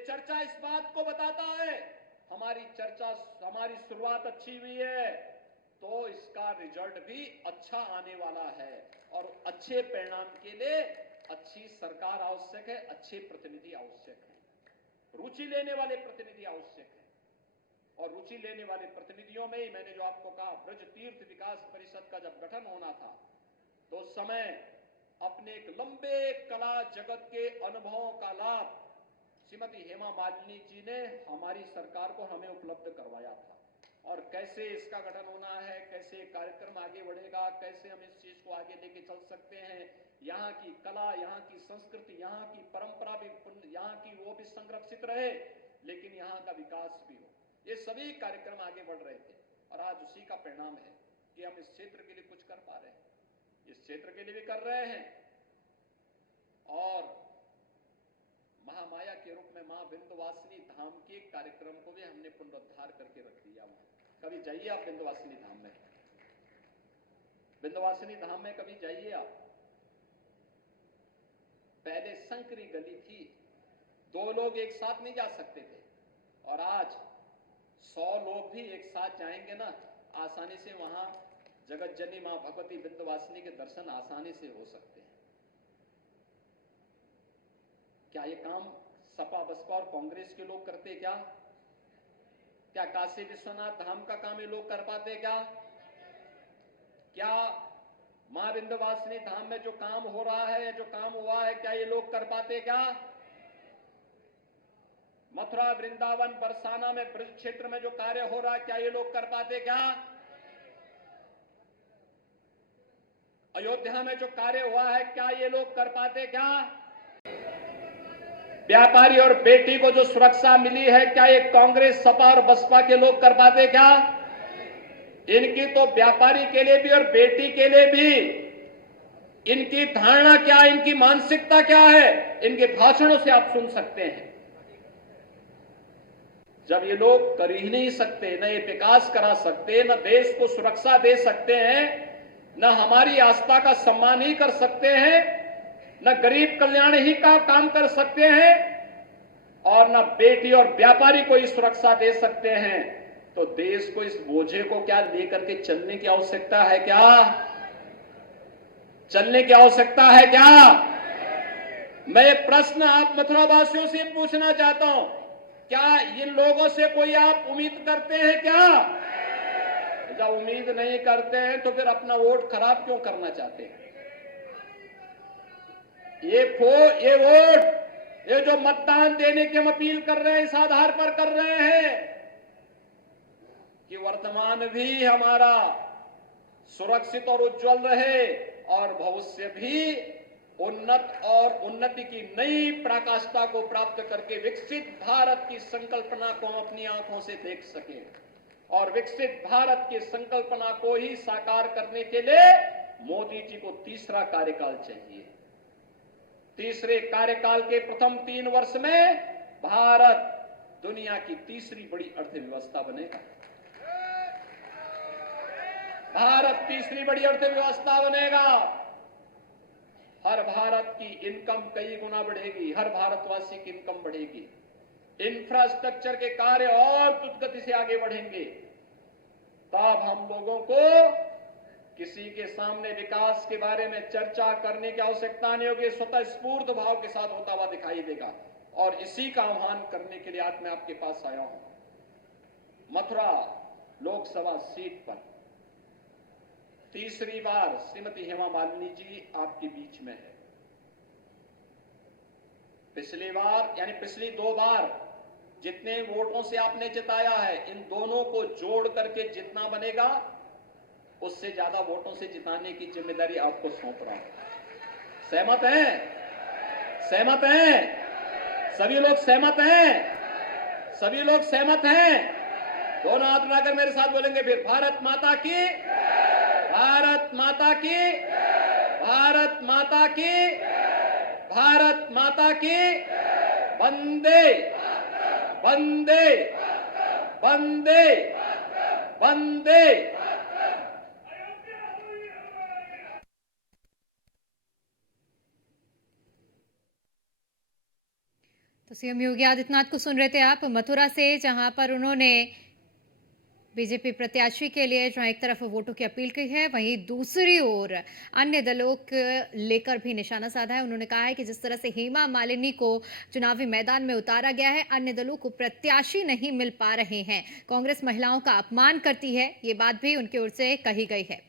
चर्चा इस बात को बताता है, हमारी शुरुआत अच्छी हुई है तो इसका रिजल्ट भी अच्छा आने वाला है। और अच्छे परिणाम के लिए अच्छी सरकार आवश्यक है, अच्छे प्रतिनिधि आवश्यक है, रुचि लेने वाले प्रतिनिधि आवश्यक है। और रुचि लेने वाले प्रतिनिधियों में ही मैंने जो आपको कहा, ब्रज तीर्थ विकास परिषद का जब गठन होना था तो उस समय अपने एक लंबे कला जगत के अनुभवों का लाभ श्रीमती हेमा मालिनी जी ने हमारी सरकार को हमें उपलब्ध करवाया था। और कैसे इसका गठन होना है, कैसे कार्यक्रम आगे बढ़ेगा, कैसे हम इस चीज को आगे लेके चल सकते हैं, यहाँ की कला, यहाँ की संस्कृति, यहाँ की परंपरा भी, यहाँ की वो भी संरक्षित रहे, लेकिन यहाँ का विकास भी हो, ये सभी कार्यक्रम आगे बढ़ रहे थे। और आज उसी का परिणाम है कि हम इस क्षेत्र के लिए कुछ कर पा रहे हैं, इस क्षेत्र के लिए भी कर रहे हैं। और महामाया के रूप में मां विंध्यवासिनी धाम के कार्यक्रम को भी हमने पुनरुद्धार करके रख दिया। कभी जाइए आप विंध्यवासिनी धाम में, विंध्यवासिनी धाम में कभी जाइए आप। पहले संकरी गली थी, 2 लोग एक साथ नहीं जा सकते थे, और आज 100 लोग भी एक साथ जाएंगे ना, आसानी से वहां जगत जननी मां भगवती विंध्यवासिनी के दर्शन आसानी से हो सकते हैं। क्या ये काम सपा बसपा और कांग्रेस के लोग करते? क्या काशी विश्वनाथ धाम का काम ये लोग कर पाते? क्या मां विंध्यवासिनी धाम में जो काम हो रहा है, जो काम हुआ है, क्या ये लोग कर पाते? मथुरा, वृंदावन, बरसाना में, ब्रज क्षेत्र में जो कार्य हो रहा है, क्या ये लोग कर पाते? अयोध्या में जो कार्य हुआ है, क्या ये लोग कर पाते? व्यापारी और बेटी को जो सुरक्षा मिली है, क्या ये कांग्रेस, सपा और बसपा के लोग कर पाते? इनकी तो व्यापारी के लिए भी और बेटी के लिए भी इनकी धारणा क्या, इनकी मानसिकता क्या है, इनके भाषणों से आप सुन सकते हैं। जब ये लोग कर ही नहीं सकते, न ये विकास करा सकते, न देश को सुरक्षा दे सकते हैं, न हमारी आस्था का सम्मान ही कर सकते हैं, न गरीब कल्याण ही का काम कर सकते हैं, और न बेटी और व्यापारी को ही सुरक्षा दे सकते हैं, तो देश को इस बोझे को क्या लेकर के चलने की आवश्यकता है? चलने की आवश्यकता है क्या? मैं एक प्रश्न आप मथुरा वासियों से पूछना चाहता हूं, क्या इन लोगों से कोई आप उम्मीद करते हैं क्या? जब उम्मीद नहीं करते हैं तो फिर अपना वोट खराब क्यों करना चाहते हैं? ये वोट, ये जो मतदान देने की हम अपील कर रहे हैं, इस आधार पर कर रहे हैं कि वर्तमान भी हमारा सुरक्षित और उज्जवल रहे और भविष्य भी उन्नत और उन्नति की नई पराकाष्ठा को प्राप्त करके विकसित भारत की संकल्पना को हम अपनी आंखों से देख सकें। और विकसित भारत की संकल्पना को ही साकार करने के लिए मोदी जी को तीसरा कार्यकाल चाहिए। तीसरे कार्यकाल के प्रथम 3 वर्ष में भारत दुनिया की तीसरी बड़ी अर्थव्यवस्था बनेगा। भारत तीसरी बड़ी अर्थव्यवस्था बनेगा। हर भारत की इनकम कई गुना बढ़ेगी, हर भारतवासी की इनकम बढ़ेगी, इंफ्रास्ट्रक्चर के कार्य और द्रुत गति से आगे बढ़ेंगे। तब हम लोगों को किसी के सामने विकास के बारे में चर्चा करने की आवश्यकता नहीं होगी, स्वतः स्फूर्त भाव के साथ होता हुआ दिखाई देगा। और इसी का आह्वान करने के लिए आज मैं आपके पास आया हूं। मथुरा लोकसभा सीट पर तीसरी बार श्रीमती हेमा मालिनी जी आपके बीच में है। पिछली बार यानी पिछली 2 बार जितने वोटों से आपने जिताया है, इन दोनों को जोड़ करके जितना बनेगा उससे ज्यादा वोटों से जिताने की जिम्मेदारी आपको सौंप रहा हूं। सहमत हैं? सहमत हैं? सभी लोग सहमत हैं? सभी लोग सहमत हैं? दोनों हाथ उठाकर मेरे साथ बोलेंगे फिर, भारत माता की, भारत माता की, भारत माता की, भारत माता की, वंदे वंदे वंदे वंदे। तो सीएम योगी आदित्यनाथ को सुन रहे थे आप मथुरा से, जहां पर उन्होंने बीजेपी प्रत्याशी के लिए जहां एक तरफ वोटों की अपील की है, वहीं दूसरी ओर अन्य दलों को लेकर भी निशाना साधा है। उन्होंने कहा है कि जिस तरह से हेमा मालिनी को चुनावी मैदान में उतारा गया है, अन्य दलों को प्रत्याशी नहीं मिल पा रहे हैं, कांग्रेस महिलाओं का अपमान करती है, ये बात भी उनकी ओर से कही गई है।